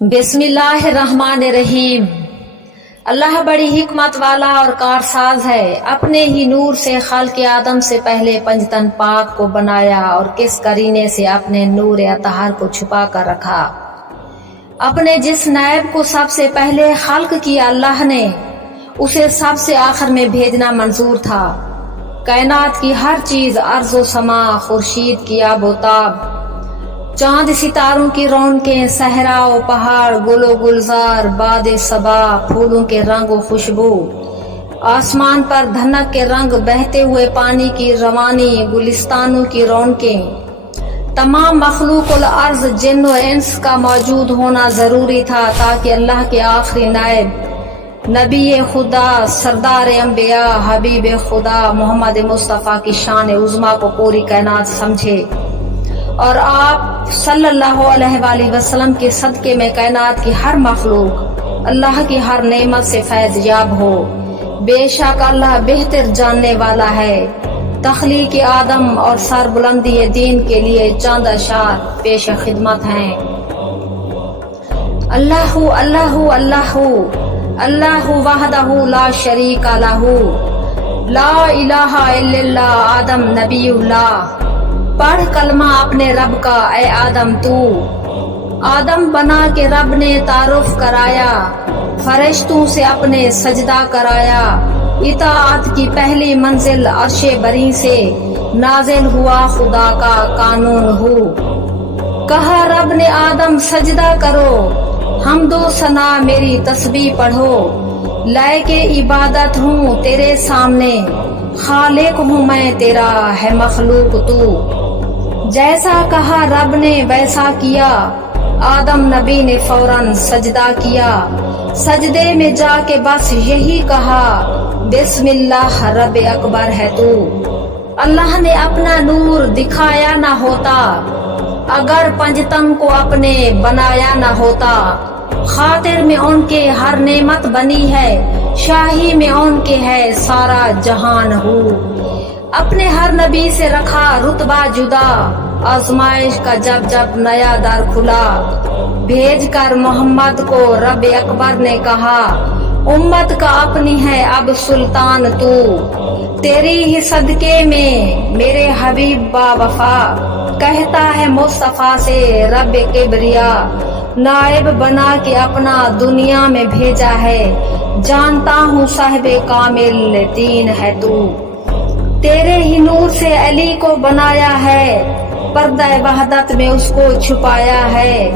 بسم اللہ الرحمن الرحیم۔ اللہ بڑی حکمت والا اور کارساز ہے۔ اپنے ہی نور سے خلق آدم سے پہلے پنجتن پاک کو بنایا اور کس کرینے سے اپنے نور اطہر کو چھپا کر رکھا۔ اپنے جس نائب کو سب سے پہلے خلق کیا اللہ نے، اسے سب سے آخر میں بھیجنا منظور تھا۔ کائنات کی ہر چیز، ارض و سما، خورشید کی آب و تاب، چاند ستاروں کی رونقیں، صحرا و پہاڑ، گل و گلزار، باد صبا، پھولوں کے رنگ و خوشبو، آسمان پر دھنک کے رنگ، بہتے ہوئے پانی کی روانی، گلستانوں کی رونقیں، تمام مخلوق الارض، جن و انس کا موجود ہونا ضروری تھا تاکہ اللہ کے آخری نائب، نبی خدا، سردار انبیاء، حبیب خدا محمد مصطفیٰ کی شان عظمیٰ کو پوری کائنات سمجھے، اور آپ صلی اللہ علیہ وآلہ وسلم کے صدقے میں کائنات کی ہر مخلوق اللہ کی ہر نعمت سے فیض یاب ہو۔ بے شک اللہ بہتر جاننے والا ہے۔ تخلیق آدم اور سربلندی دین کے لیے چند اشعار پیش خدمت ہیں۔ اللہ اللہ اللہ اللہ وحدہ لا شریک لہ، لا الہ الا اللہ، آدم نبی اللہ۔ پڑھ کلمہ اپنے رب کا اے آدم تو، آدم بنا کے رب نے تعارف کرایا، فرشتوں سے اپنے سجدہ کرایا، اطاعت کی پہلی منزل عرش بری سے نازل ہوا خدا کا قانون ہو۔ کہا رب نے آدم سجدہ کرو، حمد و ثنا میری تسبیح پڑھو، لائق عبادت ہوں تیرے سامنے، خالق ہوں میں تیرا ہے مخلوق تو۔ جیسا کہا رب نے ویسا کیا، آدم نبی نے فوراً سجدہ کیا، سجدے میں جا کے بس یہی کہا، بسم اللہ رب اکبر ہے تو۔ اللہ نے اپنا نور دکھایا نہ ہوتا اگر پنجتن کو اپنے بنایا نہ ہوتا۔ خاطر میں ان کے ہر نعمت بنی ہے، شاہی میں ان کے ہے سارا جہان ہو۔ اپنے ہر نبی سے رکھا رتبہ جدا، آزمائش کا جب جب نیا در کھلا، بھیج کر محمد کو رب اکبر نے کہا، امت کا اپنی ہے اب سلطان تو۔ تیری ہی صدقے میں میرے حبیب با وفا، کہتا ہے مصطفیٰ سے رب کبریا، نائب بنا کے اپنا دنیا میں بھیجا ہے، جانتا ہوں صاحب کامل دین ہے تو۔ تیرے ہی نور سے علی کو بنایا ہے، پردہ وحدت میں اس کو چھپایا ہے،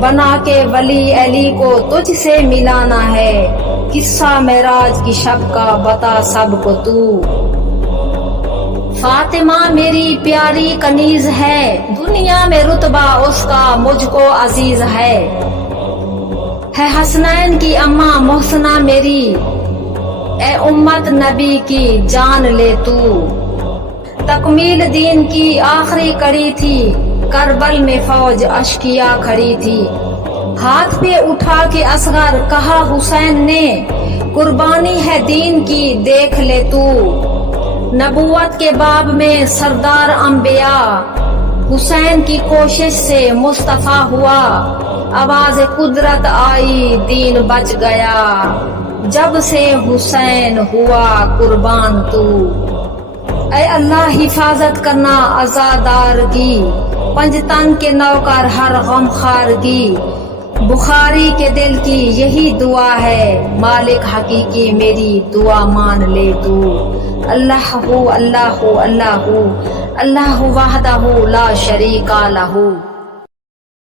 بنا کے ولی علی کو تجھ سے ملانا ہے، قصہ معراج کی شب کا بتا سب کو تو۔ فاطمہ میری پیاری کنیز ہے، دنیا میں رتبہ اس کا مجھ کو عزیز ہے حسنین کی اماں محسنہ میری، اے امت نبی کی جان لے تو۔ تکمیل دین کی آخری کڑی تھی، کربل میں فوج اشقیا کھڑی تھی، ہاتھ پہ اٹھا کے اصغر کہا حسین نے، قربانی ہے دین کی دیکھ لے تو۔ نبوت کے باب میں سردار انبیاء، حسین کی کوشش سے مصطفیٰ ہوا، آواز قدرت آئی دین بچ گیا، جب سے حسین ہوا قربان تو۔ اے اللہ حفاظت کرنا عزادار کی، پنجتن کے نوکر ہر غم خار کی، بخاری کے دل کی یہی دعا ہے، مالک حقیقی میری دعا مان لے تو۔ اللہ ہو اللہ ہو اللہ ہو اللہ وحدہ لا شریک لہ۔